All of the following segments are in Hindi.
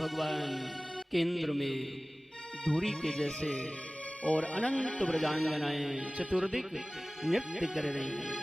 भगवान केंद्र में धूरी के जैसे और अनंत ब्रजांगनाएं चतुर्दिक नृत्य कर रही हैं।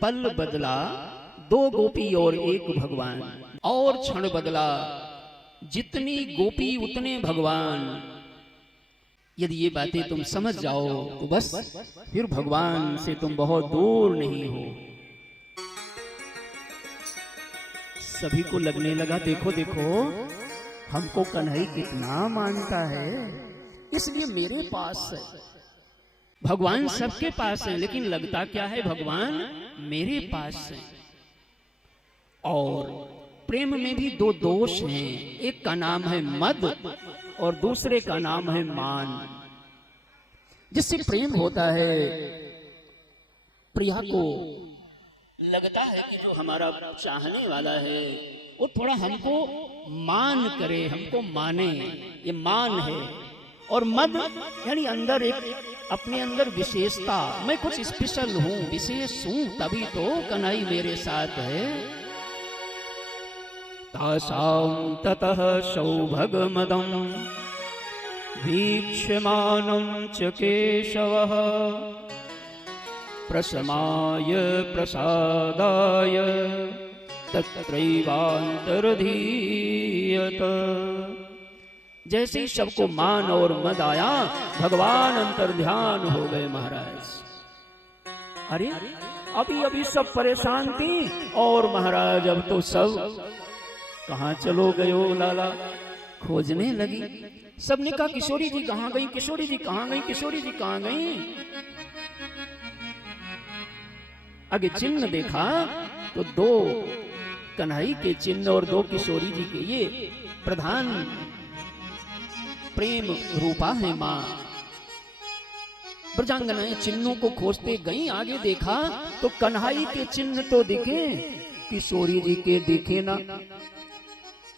पल बदला दो गोपी और एक भगवान, और क्षण बदला जितनी गोपी उतने भगवान। यदि ये बातें तुम समझ जाओ तो बस फिर भगवान से तुम बहुत दूर नहीं हो। सभी को लगने लगा देखो देखो हमको कन्हई कितना मानता है, इसलिए मेरे पास है। भगवान सबके पास है, लेकिन लगता क्या है भगवान मेरे पास है। और प्रेम में भी दो दोष हैं, एक का नाम है मद और दूसरे का नाम है मान। जिससे प्रेम होता है प्रिया को लगता है कि जो हमारा चाहने वाला है वो थोड़ा हमको मान करे, हमको माने, ये मान है। और मद यानी अंदर एक अपने अंदर विशेषता, मैं कुछ स्पेशल हूं, विशेष हूं, तभी तो कन्हई मेरे साथ है। तासां ततः सौभगमदं वीक्ष्यमानं च केशवः प्रशमाय प्रसादाय तत्रैवान्तर्धीयत। जैसे ही सबको मान और मद आया, भगवान अंतर्ध्यान हो गए महाराज। अरे अभी अभी सब परेशान थी और महाराज अब तो सब कहाँ चलो गए हो लाला, खोजने लगी। सबने कहा किशोरी जी कहाँ गई, किशोरी जी कहाँ गई, किशोरी जी कहाँ गई। आगे चिन्ह देखा तो दो कन्हई के चिन्ह और दो किशोरी जी के, ये प्रधान प्रेम रूपा है मां। ब्रजांगनाएं चिन्हों को खोजते गई। आगे देखा तो कन्हई के चिन्ह तो दिखे, किशोरी जी के दिखे ना।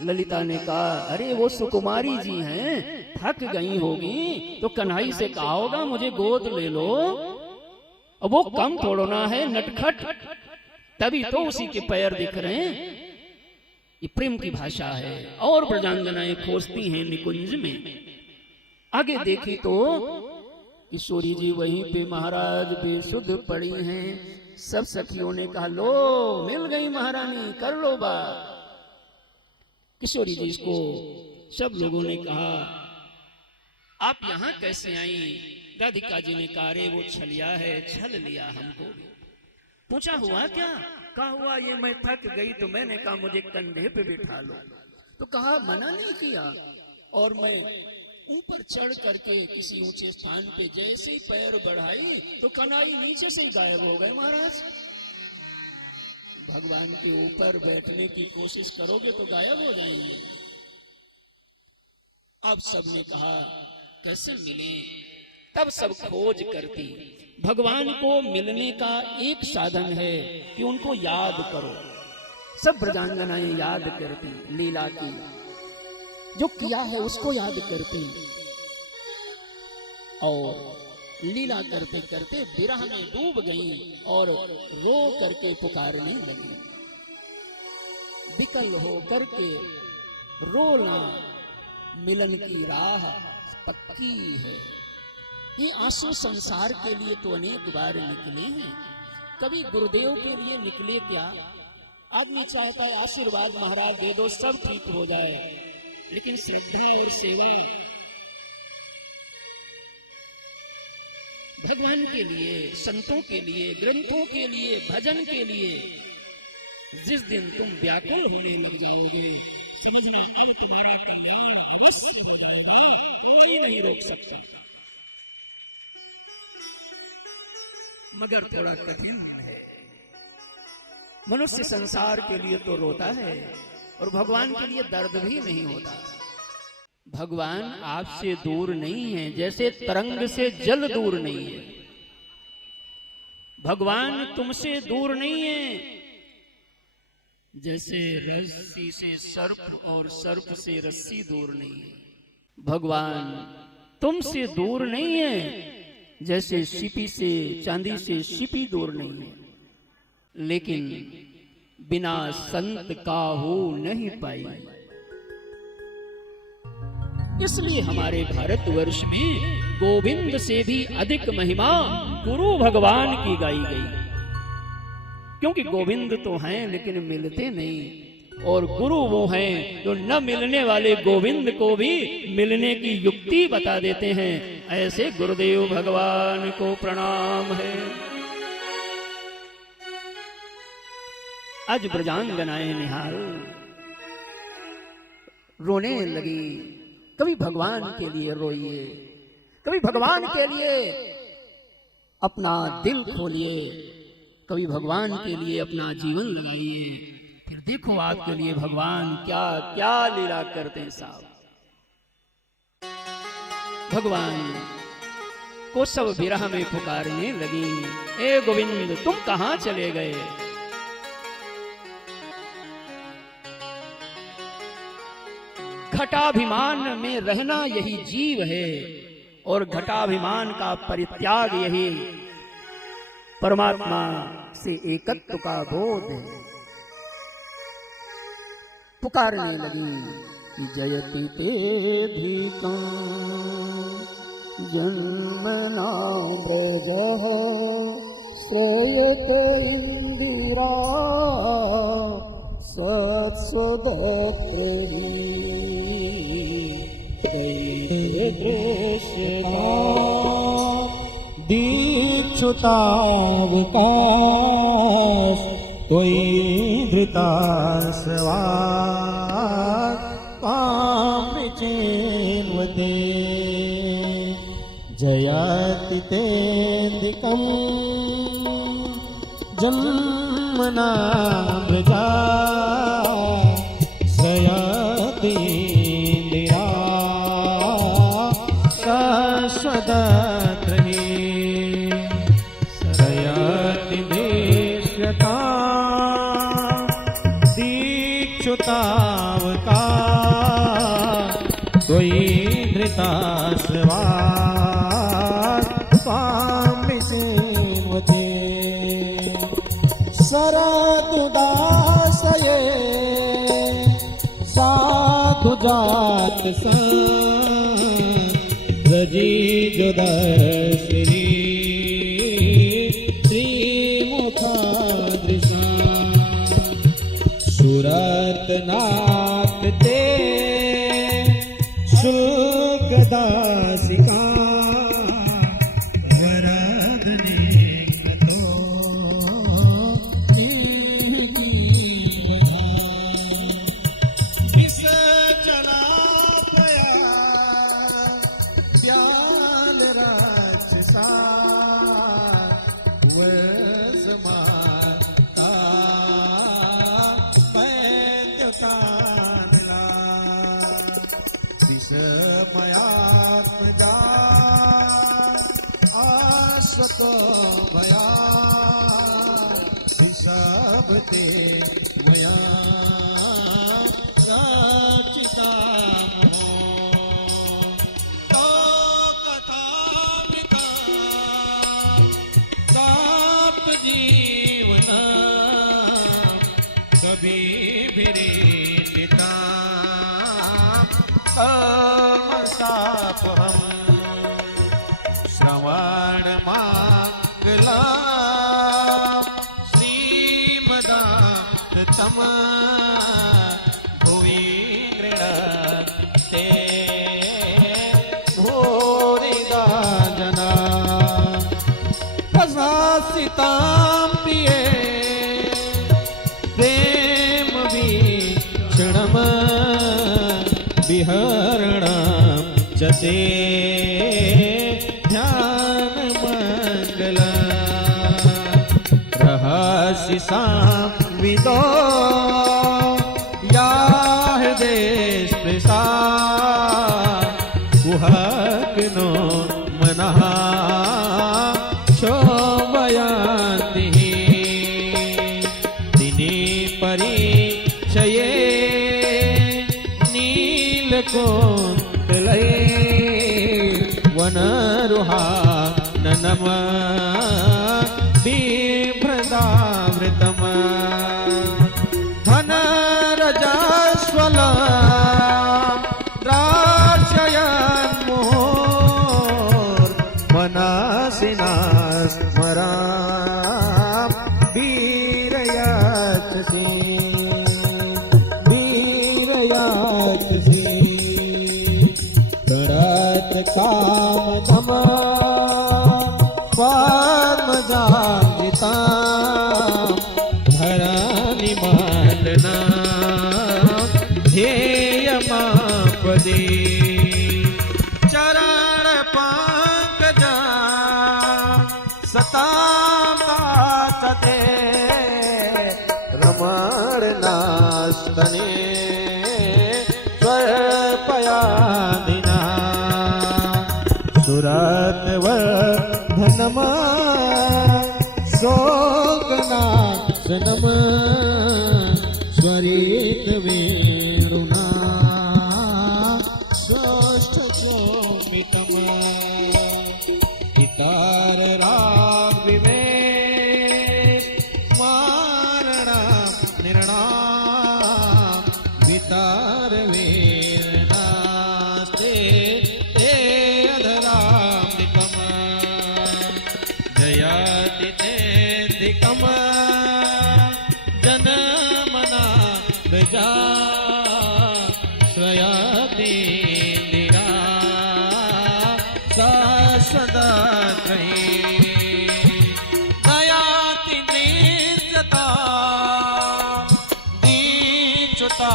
ललिता ने कहा अरे वो सुकुमारी जी हैं, थक गई होगी तो कन्हई से कहा होगा मुझे गोद ले लो। अब वो कम थोड़ा ना है, नटखट, तभी तो उसी के पैर दिख रहे हैं। ये प्रेम की भाषा है। और ब्रजांगनाएं खोजती हैं निकुंज में। आगे देखी तो किशोरी जी वहीं पे महाराज बेसुध पड़ी हैं। सब सखियों ने कहा लो मिल गई महारानी, कर लो बात। किशोरी जी इसको सब लोगों ने कहा आप यहां कैसे आई। राधिका जी ने कहा अरे वो छलिया है, छल लिया हमको। पूछा हुआ क्या, कहा हुआ ये मैं थक गई तो मैंने कहा मुझे कंधे पे बिठा लो। तो कहा मना नहीं किया। और मैं ऊपर चढ़ करके किसी ऊंचे स्थान पे जैसे ही पैर बढ़ाई तो कन्हई नीचे से ही गायब हो गए महाराज। भगवान के ऊपर बैठने की कोशिश करोगे तो गायब हो जाएंगे। अब सबने कहा कैसे मिले, तब सब खोज करती। भगवान को मिलने का एक साधन है कि उनको याद करो। सब ब्रजांगनाएं याद करती, लीला की जो किया है उसको याद करती। और लीला करते करते विरह में डूब गई और रो करके पुकारने लगी। विकल हो करके रोना, मिलन की राह पक्की है। ये आंसू संसार के लिए तो अनेक बार निकले हैं, कभी गुरुदेव के लिए निकले क्या। आदमी चाहता है आशीर्वाद महाराज दे दो सब ठीक हो जाए, लेकिन श्रद्धा और सेवा भगवान के लिए, संतों के लिए, ग्रंथों के लिए, भजन के लिए जिस दिन तुम व्याकुल होने लग जाओगे समझना अब तुम्हारा कल्याण अवश्य हो जाएगा, कोई नहीं रोक सकता। मगर थोड़ा कठिन है। मनुष्य संसार के लिए तो रोता है और भगवान के लिए दर्द भी नहीं होता। भगवान आपसे दूर नहीं है, जैसे तरंग से जल दूर नहीं है। भगवान तुमसे दूर नहीं है, जैसे रस्सी से सर्प और सर्प से रस्सी दूर नहीं है। भगवान तुमसे दूर नहीं है, जैसे सीपी से, चांदी से सीपी दूर नहीं है। लेकिन बिना संत काहू नहीं पाई। इसलिए हमारे भारतवर्ष में गोविंद से भी अधिक महिमा गुरु भगवान की गाई गई। क्योंकि गोविंद तो हैं लेकिन मिलते नहीं, और गुरु वो हैं जो न मिलने वाले गोविंद को भी मिलने की युक्ति बता देते हैं। ऐसे गुरुदेव भगवान को प्रणाम है। आज ब्रजांगनाएं निहाल रोने लगी। कभी भगवान के लिए रोइए, कभी भगवान के लिए अपना दिल खोलिए, कभी भगवान के लिए अपना जीवन लगाइए। फिर देखो आपके लिए भगवान क्या क्या लीला करते हैं साहब। भगवान को सब विरह में पुकारने लगी, ए गोविंद तुम कहां चले गए। घटाभिमान में रहना यही जीव है, और घटाभिमान का परित्याग यही परमात्मा से एकत्व का बोध है। पुकारने लगी, जयति तेधिका जन्मना ब्रजः श्रेयते इंदिरा सत्सदत्रेहि दीक्षुता विकास त्वयि धृता स्वात् कामृचेन्वते जयति तेन्दिकं जन्मना व्रजा श्रयति इंदिरा शाश्वतत्रेहि श्रयति देश्यता दीक्षुतावका त्वयि धृता स्वात् कामृचेन्वते शरदुदासये साधुजात रजीजुदर्शिनी श्रीमुखादृशा सुरतनाथ ते शुल्कदासिका वरदने कृतो इस चला ज्ञान राक्षसा वसमाता वैद्यता मिला इस मयात्मजा आश्वत मया सब ते मया राचिता जीवना कभी भिरीता कर्मसापहम श्रवण मांगला श्रीमदातम भुवि गृणते भूरिदा जना सीतां प्रिये प्रेम वीक्षणं विहरणं च ते ध्यानमङ्गलं रहस्य संविदो या हृदय स्पृशा कुहकनो मनः शोभयाति दिने परिचये नीलकोटलये वनरुहा ननम बिभ्रदावृतम धनरजस्वल द्राक्षय कामदम पद्मजाजिता धरानिमलना ध्येयमापदे चरण पंकजा सताते रमणनास्तने स्वपयादिना सुरतवर्धनमा शोकनाशनम स्वरित वेणुना स्वस्थोमितम हितार राग विवेक मारणा निर्णाम वितार वेरनास्ते ते अधरामृतम जयाति तेधिकम जनमना प्रजा स्वयाति निरा सदा दयाति दीर्घता दीचुता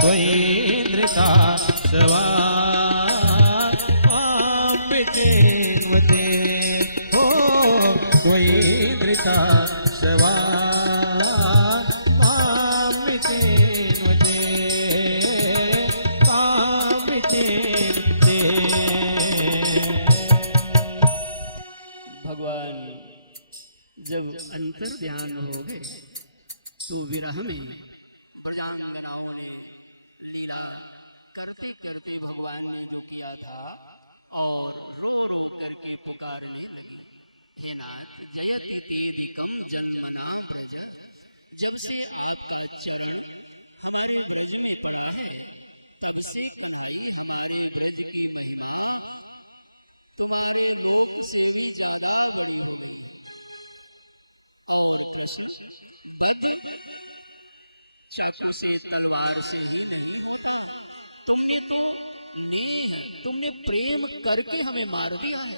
त्वयिन्द्रिता शवा पितेन्वते हो त्वयिन्द्रिता शवा भगवान जब अंतर ध्यान हो गए तो विरह में प्रजांगनाओं ने लीला करते करते भगवान ने जो किया था और रो रो करके पुकारने लगे, हे नाथ जयति तेधिकम जन्मनाम प्रजा, जब से आपका चरण हमारे ब्रज में पड़ा है तब से हमारे ब्रज की महिमाएं तुम्हारी से तलवार से तुमने प्रेम करके हमें मार दिया है।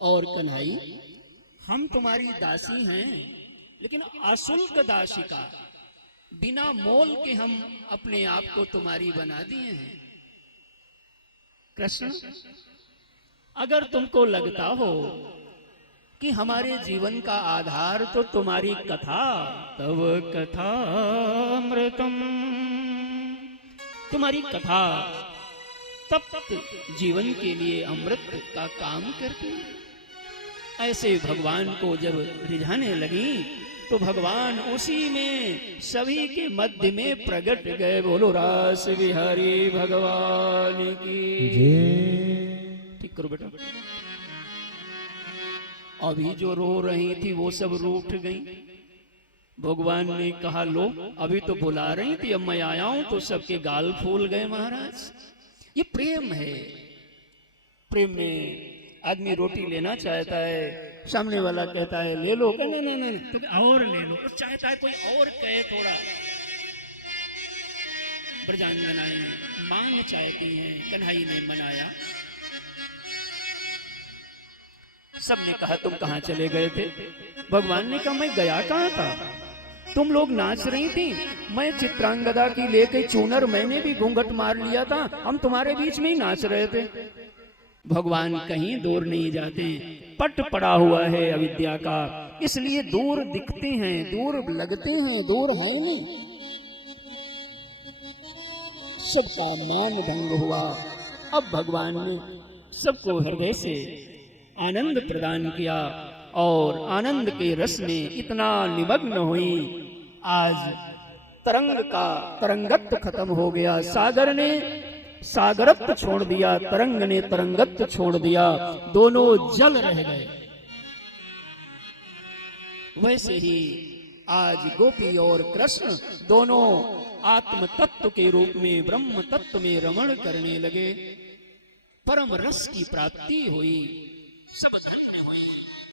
और कन्हई हम तुम्हारी दासी हैं, लेकिन अशुल्क दासिका, बिना मोल के हम अपने आप को तुम्हारी बना दिए हैं। कृष्ण, अगर तुमको लगता हो कि हमारे जीवन का आधार तो तुम्हारी कथा, तब कथा अमृतम, तुम्हारी कथा तब जीवन के लिए अमृत का काम करती है। ऐसे भगवान को जब रिझाने लगी तो भगवान उसी में सभी के मध्य में प्रकट गए। बोलो रास बिहारी भगवान की जय। ठीक करो बेटा। अभी जो रो रही थी वो सब रूठ गई। भगवान ने कहा लो, अभी तो बुला रही थी, अब मैं आया हूं तो सबके गाल फूल गए। महाराज, ये प्रेम है। प्रेम में आदमी रोटी लेना चाहता है, सामने वाला कहता है ले लो, ना ना ना ना तो और ले लो, चाहता है कोई और कहे थोड़ा। ब्रजांगनाएं मांग चाहती हैं, कन्हई ने मनाया। सबने कहा तुम कहां चले गए थे? भगवान ने कहा मैं गया कहां था, तुम लोग नाच रही थी, मैं चित्रांगदा की लेके चूनर, मैंने भी घूंघट मार लिया था, हम तुम्हारे बीच में ही नाच रहे थे। भगवान कहीं दूर नहीं जाते, पट पड़ा हुआ है अविद्या का, इसलिए दूर दिखते हैं, दूर लगते हैं, दूर है नहीं। सबका मान भंग हुआ। अब भगवान ने सबको हृदय से आनंद प्रदान किया और आनंद के रस में इतना निमग्न हुई। आज तरंग का तरंगत्व खत्म हो गया, सागर ने सागरत्व छोड़ दिया, तरंग ने तरंगत्व छोड़ दिया, दोनों जल रह गए। वैसे ही आज गोपी और कृष्ण दोनों आत्म तत्व के रूप में ब्रह्म तत्व में रमण करने लगे। परम रस की प्राप्ति हुई, सब धन्य हुई।